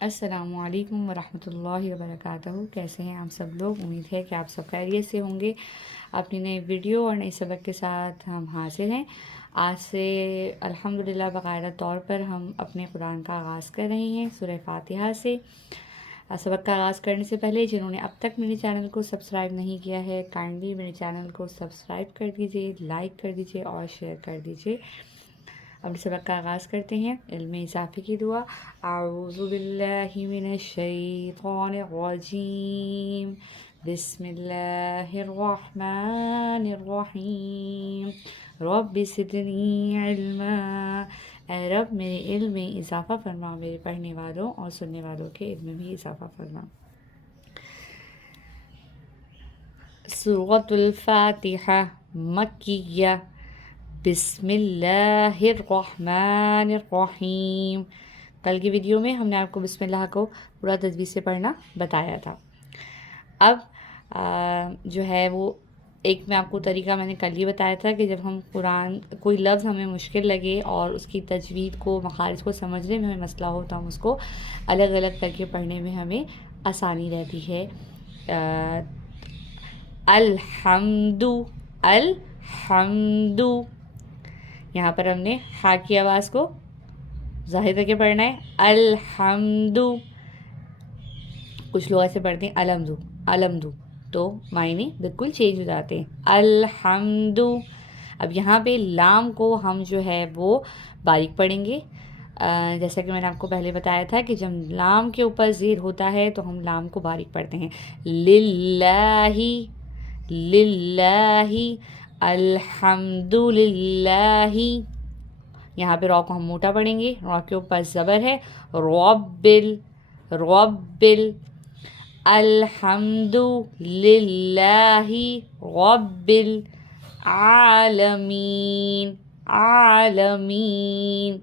السلام علیکم ورحمۃ اللہ وبرکاتہ. کیسے ہیں آپ سب لوگ؟ امید ہے کہ آپ سب خیریت سے ہوں گے. اپنی نئی ویڈیو اور نئی سبق کے ساتھ ہم حاضر ہیں. آج سے الحمدللہ باقاعدہ طور پر ہم اپنے قرآن کا آغاز کر رہے ہیں سورہ فاتحہ سے. سبق کا آغاز کرنے سے پہلے جنہوں نے اب تک میرے چینل کو سبسکرائب نہیں کیا ہے، کائنڈلی میرے چینل کو سبسکرائب کر دیجیے، لائک کر دیجیے اور شیئر کر دیجیے. اپنے سبق کا آغاز کرتے ہیں علم اضافے کی دعا. اعوذ باللہ من الشیطان الرجیم، بسم اللہ الرحمن الرحیم. رب زدنی علما، اے رب میرے علم میں اضافہ فرما، میرے پڑھنے والوں اور سننے والوں کے علم میں بھی اضافہ فرما. سورۃ الفاتحہ مکیہ. بسم اللہ الرحمن الرحیم. کل کی ویڈیو میں ہم نے آپ کو بسم اللہ کو پورا تجویز سے پڑھنا بتایا تھا. اب جو ہے وہ ایک میں آپ کو طریقہ میں نے کل ہی بتایا تھا کہ جب ہم قرآن کوئی لفظ ہمیں مشکل لگے اور اس کی تجوید کو، مخارج کو سمجھنے میں ہمیں مسئلہ ہو تو ہم اس کو الگ الگ کر کے پڑھنے میں ہمیں آسانی رہتی ہے. الحمد، الحمد، یہاں پر ہم نے ہا کی آواز کو ظاہر کر کے پڑھنا ہے. الحمد. کچھ لوگ ایسے پڑھتے ہیں الحمد، الحمد، تو معنی بالکل چینج ہو جاتے ہیں. الحمد. اب یہاں پہ لام کو ہم جو ہے وہ باریک پڑھیں گے. جیسا کہ میں نے آپ کو پہلے بتایا تھا کہ جب لام کے اوپر زیر ہوتا ہے تو ہم لام کو باریک پڑھتے ہیں. للہ، للہ، الحمد للہ. یہاں پہ را کو ہم موٹا پڑھیں گے، را کے اوپر زبر ہے. ربل، ربل، الحمد للہ رب العالمین، عالمین.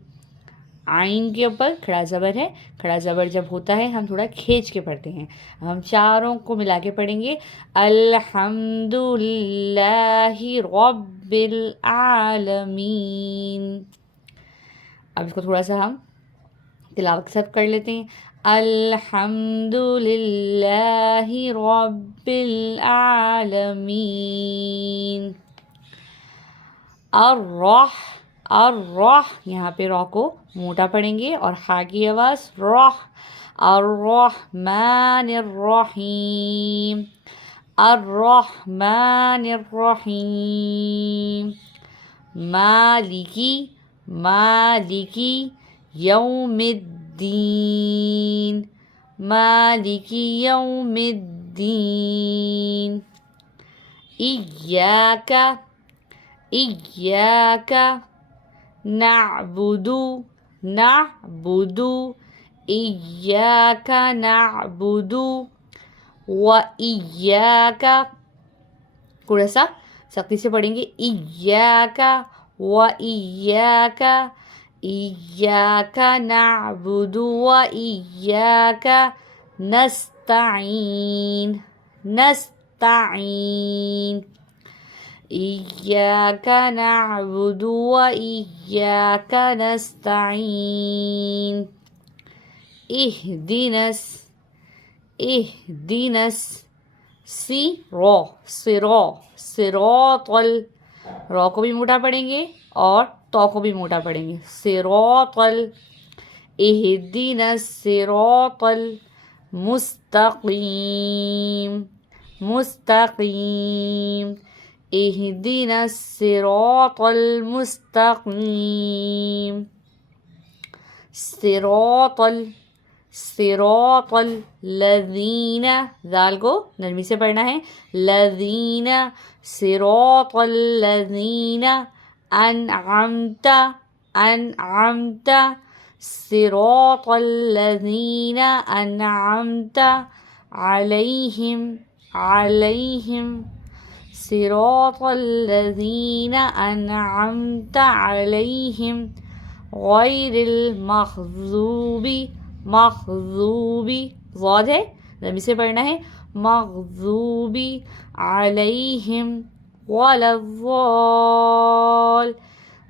عین کے اوپر کھڑا زبر ہے. کھڑا زبر جب ہوتا ہے ہم تھوڑا کھینچ کے پڑھتے ہیں. ہم چاروں کو ملا کے پڑھیں گے. الحمد للہ رب العالمین. اب اس کو تھوڑا سا ہم تلاوت کے ساتھ کر لیتے ہیں. الحمد للہ رب العالمین. الرح، یہاں پہ را کو موٹا پڑھیں گے اور ہا کی آواز رح. الرحمن الرحیم، الرحمن الرحیم. مالکی، مالکی یوم الدین، مالکی یوم الدین. ایاک، ایاک نعبد، نعبد، ایاک نعبد و ایاک. تھوڑا سا سختی سے پڑھیں گے. ایاک و ایاک، ایاک نعبد و ایاک نستعین، نستعین. ایاک نعبد و ایاک نستعین. اہدنس، اہدنس صراط، را کو بھی موٹا پڑھیں گے اور تو کو بھی موٹا پڑھیں گے. صراط، اہدنا الصراط المستقیم، مستقیم. اہدنا الصراط المستقیم. صراط الذین، ذال کو نرمی سے پڑھنا ہے. الذین، صراط الذین انعمت، انعمت، صراط الذین انعمت علیہم، علیہم، صراط الذین انعمت علیہم غیر المغضوب، مغضوب، ضاد ہے نرمی سے پڑھنا ہے. مغضوب علیہم ولا الضال،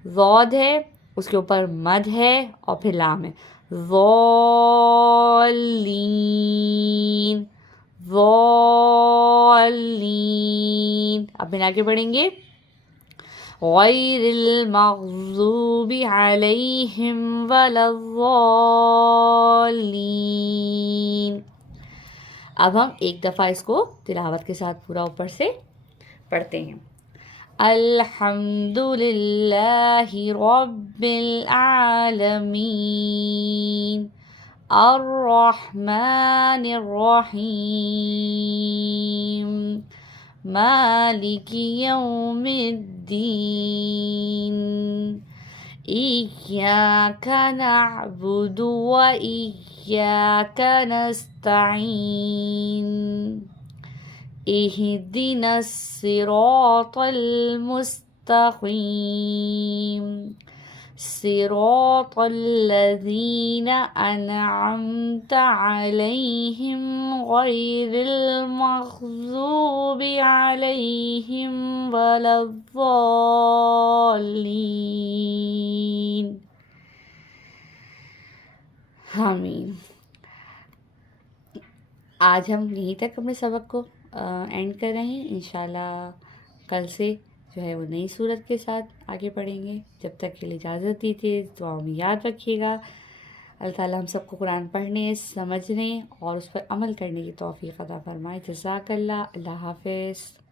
ضاد ہے اس کے اوپر مد ہے اور پھر لام ہے. ضال ضالین ضالین. اب بنا کے پڑھیں گے غیر المغضوب علیہم ولا الضالین. اب ہم ایک دفعہ اس کو تلاوت کے ساتھ پورا اوپر سے پڑھتے ہیں. الحمد للہ رب العالمین الرحمن الرحیم مالک یوم الدین ایاک نعبد و ایاک نستعین اہدنا الصراط المستقیم صراط الذین انعمت علیہم غیر المغضوب علیہم ولا الضالین. آمین. آج ہم یہیں تک اپنے سبق کو اینڈ کر رہے ہیں. انشاءاللہ کل سے جو ہے وہ نئی صورت کے ساتھ آگے پڑھیں گے. جب تک کے لیے اجازت دیجیے. دعاؤں میں یاد رکھیے گا. اللہ تعالیٰ ہم سب کو قرآن پڑھنے، سمجھنے اور اس پر عمل کرنے کی توفیق عطا فرمائے. جزاک اللہ. اللہ حافظ.